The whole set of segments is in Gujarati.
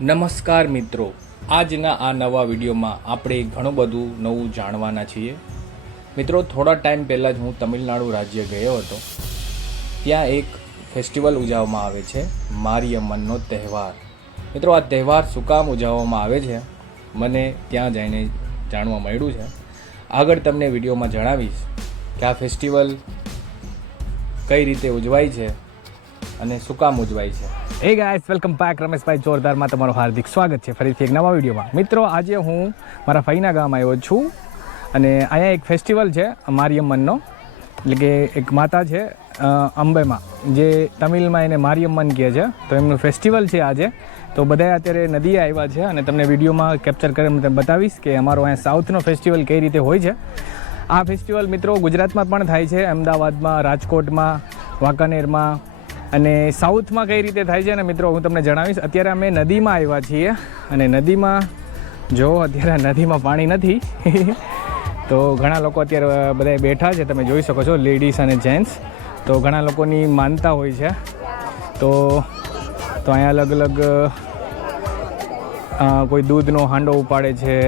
નમસ્કાર મિત્રો, આજના આ નવા વિડીયોમાં આપણે ઘણું બધું નવું જાણવાના છીએ. મિત્રો, થોડા ટાઈમ પહેલાં જ હું તમિલનાડુ રાજ્ય ગયો હતો. ત્યાં એક ફેસ્ટિવલ ઉજવવામાં આવે છે, મારીયમ્મનનો તહેવાર. મિત્રો, આ તહેવાર શું કામ ઉજવવામાં આવે છે મને ત્યાં જઈને જાણવા મળ્યું છે. આગળ તમને વિડીયોમાં જણાવીશ કે આ ફેસ્ટિવલ કઈ રીતે ઉજવાય છે અને શું કામ ઉજવાય છે. Hey guys, welcome back. Rameshbhai જોરદારમાં તમારું હાર્દિક સ્વાગત છે ફરીથી એક નવા વિડીયોમાં. મિત્રો, આજે હું મારા ફઈના ગામ આવ્યો છું અને અહીંયા એક ફેસ્ટિવલ છે મારીયમ્મનનો, એટલે કે એક માતા છે અંબેમાં, જે તમિલમાં એને મારીયમ્મન કહે છે. તો એમનું ફેસ્ટિવલ છે આજે. તો બધા અત્યારે નદીએ આવ્યા છે અને તમને વિડીયોમાં કેપ્ચર કરીને તમને બતાવીશ કે અમારો અહીંયા સાઉથનો ફેસ્ટિવલ કઈ રીતે હોય છે. આ ફેસ્ટિવલ મિત્રો ગુજરાતમાં પણ થાય છે, અમદાવાદમાં, રાજકોટમાં, વાંકાનેરમાં અને સાઉથમાં કઈ રીતે થાય છે ને મિત્રો હું તમને જણાવીશ. અત્યારે અમે નદીમાં આવ્યા છીએ અને નદીમાં જો અત્યારે નદીમાં પાણી નથી તો ઘણા લોકો અત્યારે બધા બેઠા છે, તમે જોઈ શકો છો, લેડીઝ અને જેન્ટ્સ. તો ઘણા લોકોની માનતા હોય છે. તો અહીંયા અલગ અલગ કોઈ દૂધનો હાંડો ઉપાડે છે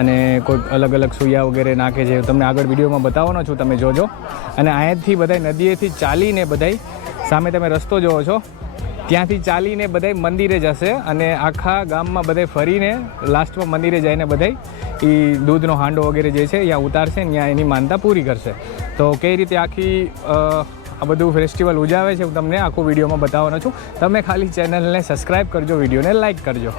અને કોઈ અલગ અલગ સૂયા વગેરે નાખે છે. તમને આગળ વિડીયોમાં બતાવવાનો છું, તમે જોજો. અને અહીંયાથી બધા નદીએથી ચાલીને બધા સામે તમે રસ્તો જોવો છો, ત્યાંથી ચાલીને બધા મંદિરે જશે અને આખા ગામમાં બધા ફરીને લાસ્ટમાં મંદિરે જઈને બધા એ દૂધનો હાંડો વગેરે જે છે ત્યાં ઉતારશે ને ત્યાં એની માનતા પૂરી કરશે. તો કઈ રીતે આખી આ બધું ફેસ્ટિવલ ઉજાવે છે હું તમને આખું વિડીયોમાં બતાવવાનો છું. તમે ખાલી ચેનલને સબસ્ક્રાઈબ કરજો, વિડીયોને લાઈક કરજો.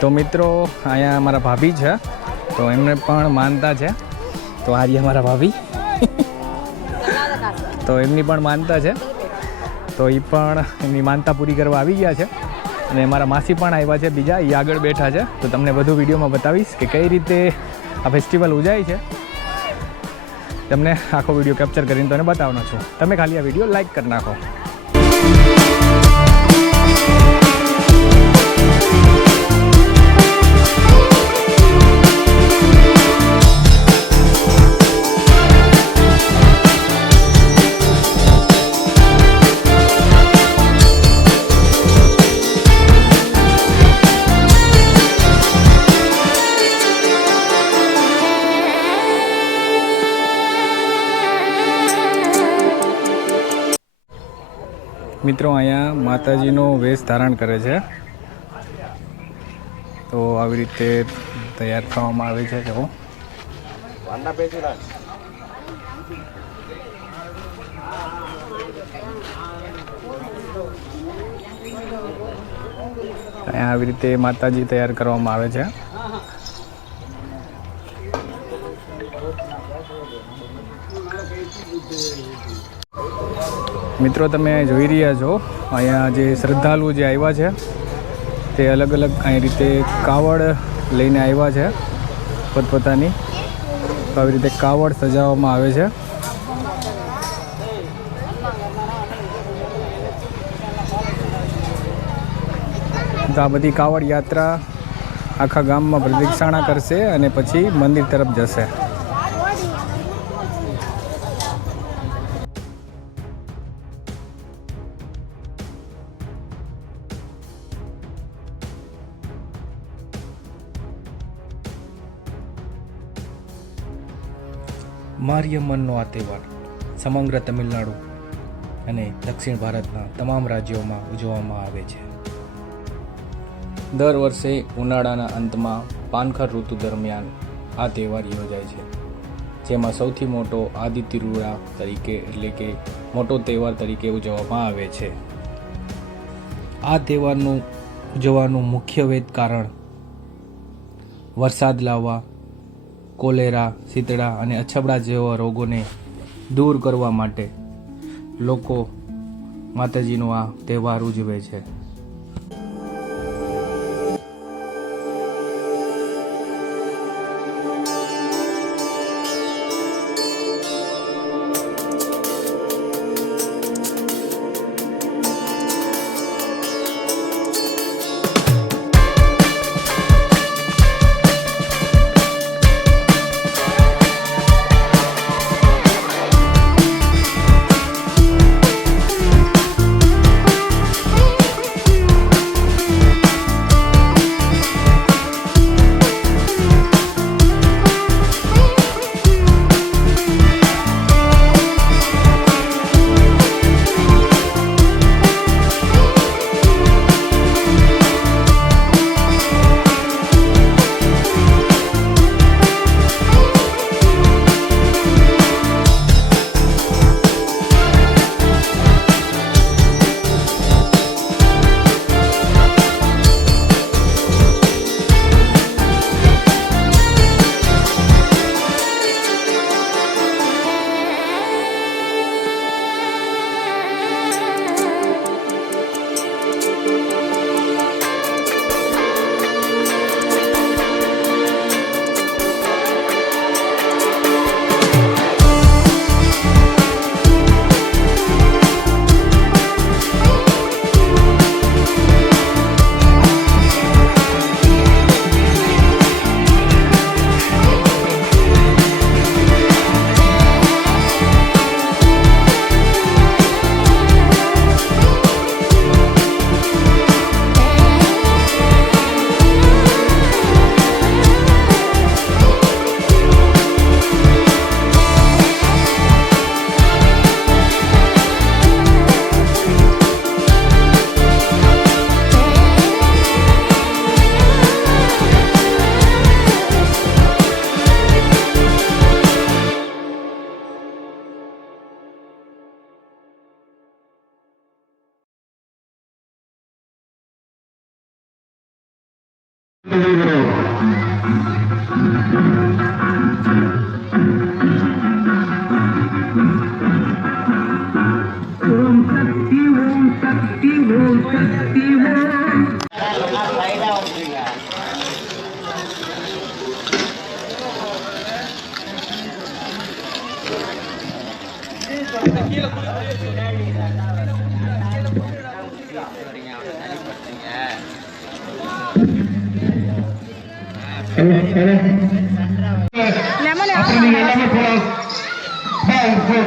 તો મિત્રો, અહીંયા મારા ભાભી છે, તો એમને પણ માનતા છે. તો આ રહ્યા મારા ભાભી તો એમની પણ માનતા છે, તો એ પણ એમની માનતા પૂરી કરવા આવી ગયા છે. અને મારા માસી પણ આવ્યા છે બીજા, એ આગળ બેઠા છે. તો તમને બધું વિડીયોમાં બતાવીશ કે કઈ રીતે આ ફેસ્ટિવલ ઉજાય છે. તમને આખો વિડીયો કેપ્ચર કરીને તમને બતાવવાનો છું. તમે ખાલી આ વિડીયો લાઈક કરી નાખો. મિત્રો, અહીંયા માતાજીનો વેશ ધારણ કરે છે. તો આવી રીતે તૈયાર થવામાં આવે છે. જો અહીંયા આવી રીતે માતાજી તૈયાર કરવામાં આવે છે. મિત્રો, તમે જોઈ રહ્યા છો અહીંયા જે શ્રદ્ધાળુ જે આવ્યા છે તે અલગ અલગ અહીં રીતે કાવડ લઈને આવ્યા છે પોતપોતાની. તો આવી રીતે કાવડ સજાવવામાં આવે છે. તો આ બધી કાવડ યાત્રા આખા ગામમાં પ્રદક્ષિણા કરશે અને પછી મંદિર તરફ જશે. મારીયમ્મનનો આ તહેવાર સમગ્ર તમિલનાડુ અને દક્ષિણ ભારતના તમામ રાજ્યોમાં ઉજવવામાં આવે છે. દર વર્ષે ઉનાળાના અંતમાં પાનખર ઋતુ દરમિયાન આ તહેવાર યોજાય છે. જેમાં સૌથી મોટો આદિતિરુરા તરીકે એટલે કે મોટો તહેવાર તરીકે ઉજવવામાં આવે છે. આ તહેવારનું ઉજવવાનું મુખ્ય કારણ વરસાદ લાવવા, કોલેરા, શીતળા અને અછબડા જેવા રોગોને દૂર કરવા માટે લોકો માતાજીનો આ તહેવાર ઉજવે છે.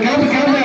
கிளம்பு கிளம்பு